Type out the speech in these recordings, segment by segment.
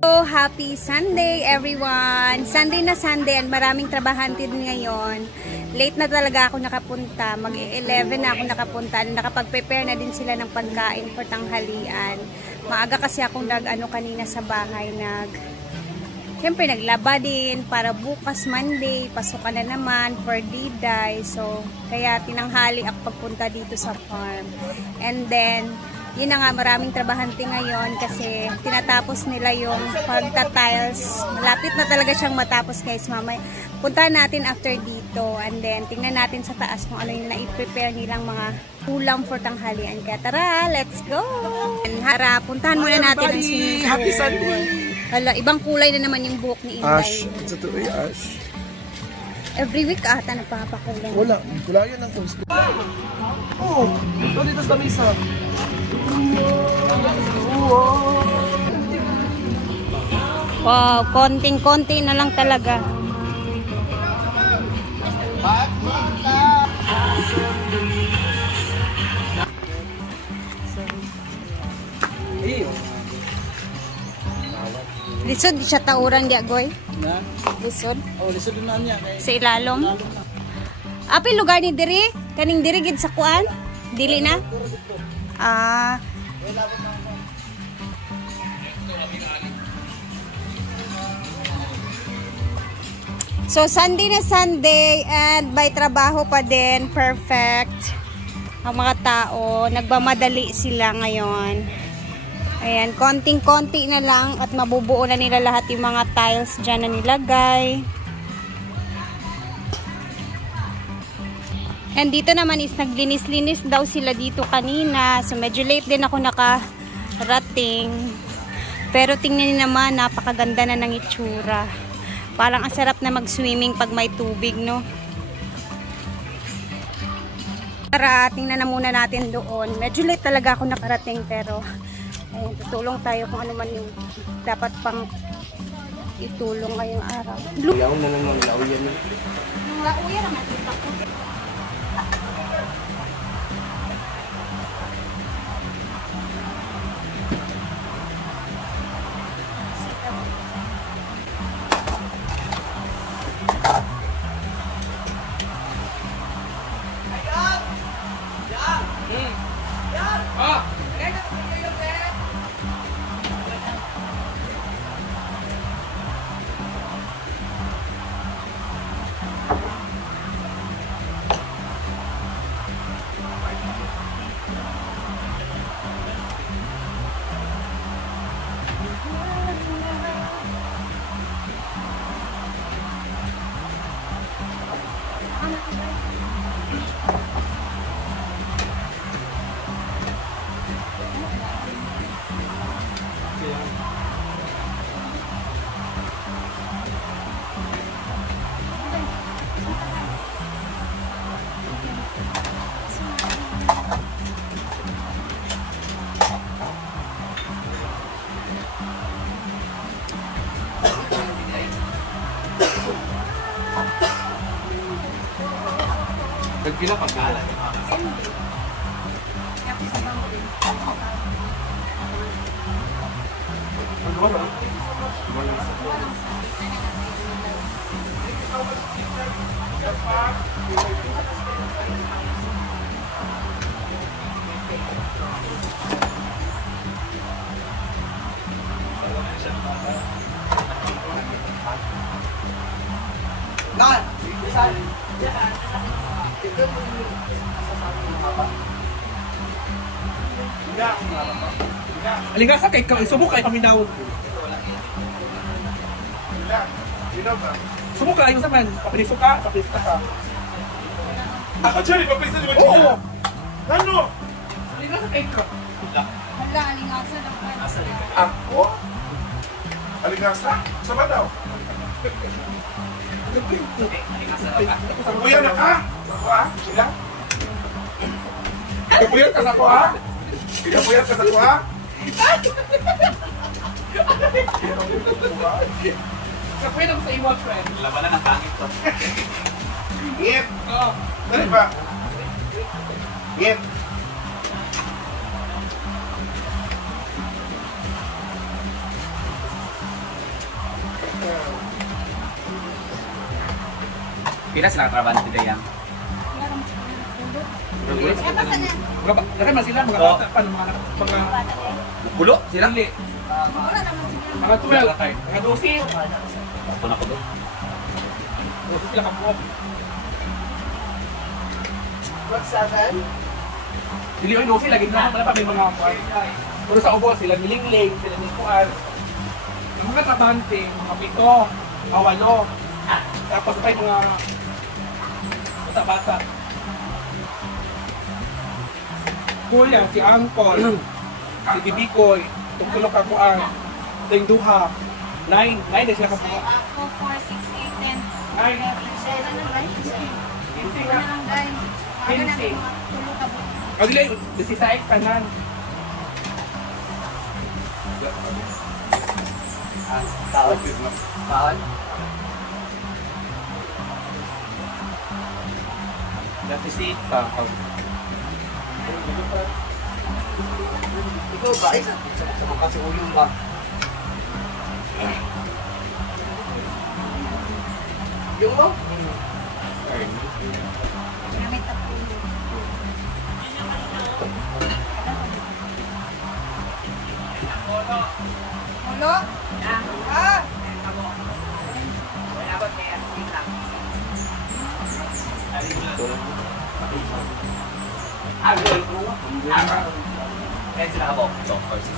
So, happy Sunday everyone! Sunday na Sunday at maraming trabahante din ngayon. Late na talaga ako nakapunta. Mag-11 na ako nakapunta. Nakapag-prepare na din sila ng pagkain for tanghalian. Maaga kasi akong kanina sa bahay. Siyempre naglaba din para bukas Monday. Pasukan na naman for D-Day. So, kaya tinanghali ako pagpunta dito sa farm. And then, yun na nga, maraming trabahante ngayon kasi tinatapos nila yung pagta-tiles. Malapit na talaga siyang matapos guys. Mamaya, puntahan natin after dito. And then, tingnan natin sa taas kung ano yung na-prepare nilang mga ulam for tanghalian. Kaya tara, let's go! And hara, puntahan muna natin ang swimming pool. Happy Sunday! Hala, ibang kulay na naman yung buhok ni Inday. Ash. It's a two-way Ash. Every week ata nagpapakulay. Wala. Wala yan ang const. Oh! Ito dito sa misa. Wow, konting-konti na lang talaga. Lisod siya tauran di agoy? Na? Lisod? Oh, lisod na niya. Sa ilalom? Apil lugar ni diri? Kaning diri gid sa kuan? Dili na? Ah. So Sunday na Sunday and by trabaho pa din, perfect. Ang mga tao, nagmamadali sila ngayon. Ayan, konting-konti na lang at mabubuo na nila lahat yung mga tiles dyan na nilagay. And dito naman is naglinis-linis daw sila dito kanina. So medyo late din ako nakarating. Pero tingnan niyo naman, napakaganda na ng itsura. Parang ang sarap na mag-swimming pag may tubig, no? Tara, tingnan na muna natin doon. Medyo late talaga ako nakarating pero ayun, tutulong tayo kung ano man yung dapat pang itulong ngayong araw. Yaw na lang ng lauyan na. Yung lauyan naman kita ko. Nagpila pa kala. Alingasa kay subok kay paminawon ko. Subok kay man, papiso ka. Ako dyan, papiso di ba dyan? Ano? Alingasa kay ka. Hala, alingasa lang pa. Ako? Alingasa? Sa ba daw? Kuya na ka? Ako ha? Sila? Kapuyat ka sa ko ha? Kapuyat ka sa ko ha? Kapuyat ako sa iwa, friend. Labanan ng pangit to. Ngit! Dali ba? Ngit! Pila sila katrabaho na today yan? Laki man sila, mga bata pa, mga Kulo sila? Hindi. Mga 12, mga 12. Ako na ko doon. 12 sila kapuok. Dili yung 12, lagi na pala pa may mga puro sa ubo, sila nilingling, sila nilikuan. Ang mga trabante, mga 7, mga 8. Tapos pa yung mga bata-bata. Kuya, si Angkol, si Bibikoy, itong tulok ako ang yung duha. 9 na sila kapuha. Ako, 4, 6, 8, 10. 15. O dili, 16 kanan. Taon. Taon. Deficit pa. Ikaw ba? Isa mo kasi ulong ba? Yung mo? Ulo? Ah! Agol ko. Kaya sila ka ba? So, of course.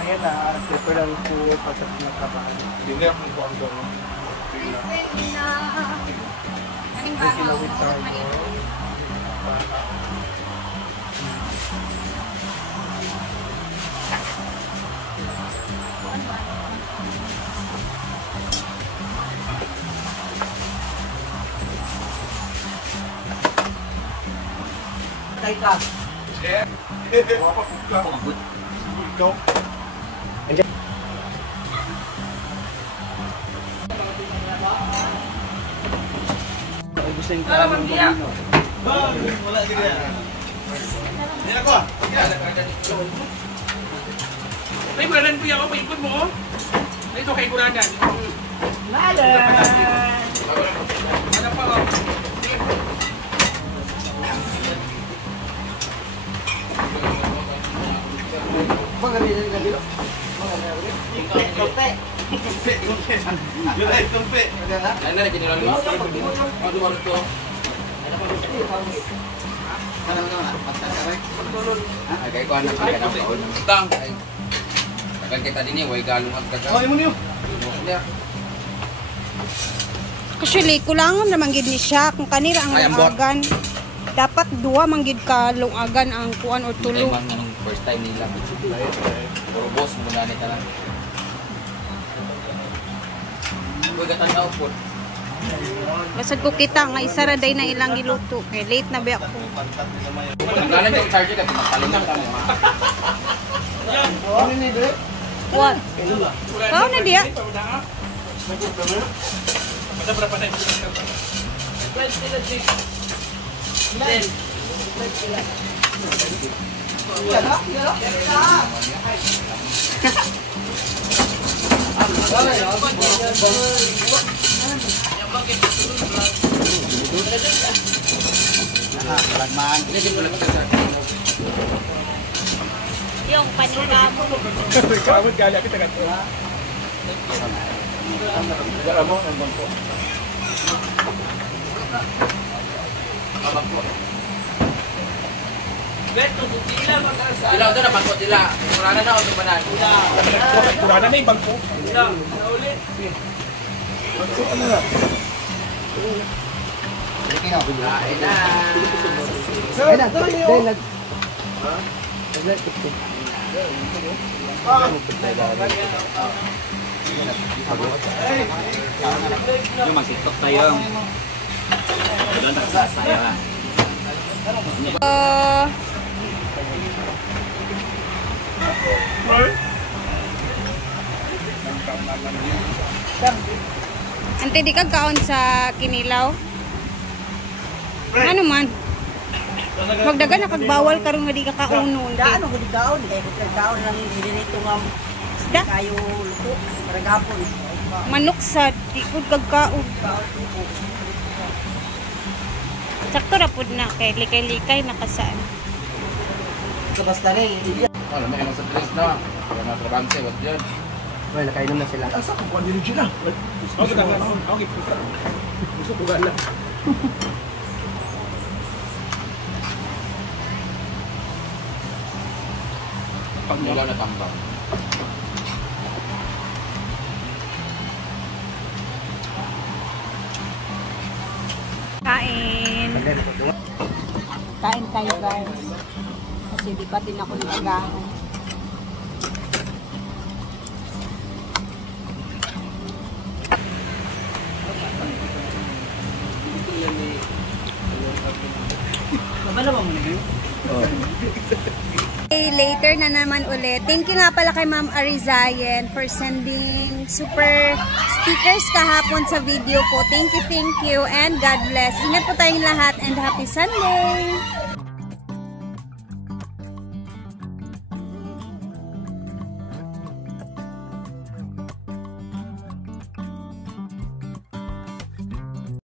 Ayan na, prepare lang po pagkat nagtrabaho. Hindi ako nito ang doon. Anong bahaw? Tay ka. Pagod. Ikaw. Gusto ka naman diya. Wala sige yan. Hindi na ko. Ay, buradan po ako, paikot mo oh. Ito kay buradan. Lala! Ano pa oh? Magaling na dito. Tumpe. Yun ay tumpe. Ano na, kinilala mo? Ano mo ito? Ano na? Kaya ko anak ka ng paon. Tang. Tagal kita din eh, way galong agdaga. Oh, mo niyo. Actually, kulangon naman gid ni siya kung kanira ang Ay, ang buhat. lungagan. Dapat duwa man gid ka lungagan ang kuan or Tulo. tulo. Man nung first time nila. Puro boss mo na nita lang. Huwag katanaw po. Basad ko kita nga isa ra day na ilang giluto kay late na ba ako. Galing yung charger ka, pinapalitan ka mo. Ano ni dire? What? Kao na diya. Madabra pa na ito. Lagman. Yung panika mo. Kamot gali ako tagat. Dara mo ang bangko. Sila ito na bangko sila. Kurana na ako sa banan. Kurana na yung bangko. Kain na. Ay na, tuloy niyo. Yung mag-tiktok tayo. Doon nagsasaya ka. Ante di ka kaon sa kinilaw? Ano man? Magdaga na kagbawal karon nga di ka kaunon. Daan ko di kaon, kay kaon lang dinito nga Isda? kayo luto para gapon. Manok sa di ko kagkaon. Sakto ra pud na kay likay-likay nakasaan. Basta rin. Ano, may mga sa place na. Kaya mga trabante, wag dyan. Well, nakainom na sila. Asa ko kuan dili sila. Okay, gusto ko gala. Pag nila natambang. Kain. Kain tayo guys. Kasi di pa din ako nagagahan. Babala mo na yun? Okay, later na naman ulit. Thank you nga pala kay Ma'am Arizayen for sending super stickers kahapon sa video ko. Thank you, and God bless. Ingat po tayong lahat and happy Sunday!